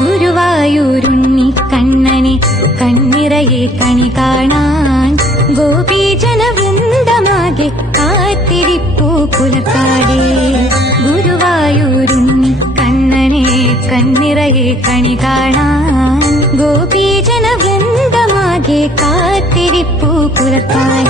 ഗുരുവായൂരുണ്ണി കണ്ണനെ കണ്ണിറയെ കണി കാണാൻ ഗോപീജനവൃന്ദമാകെ കാത്തിരിപ്പൂ പുലക്കാടേ ഗുരുവായൂരുണ്ണി കണ്ണനെ കണ്ണിറയെ കണി കാണാൻ ഗോപീജനവൃന്ദമാകെ കാത്തിരിപ്പൂ പുലക്കാടേ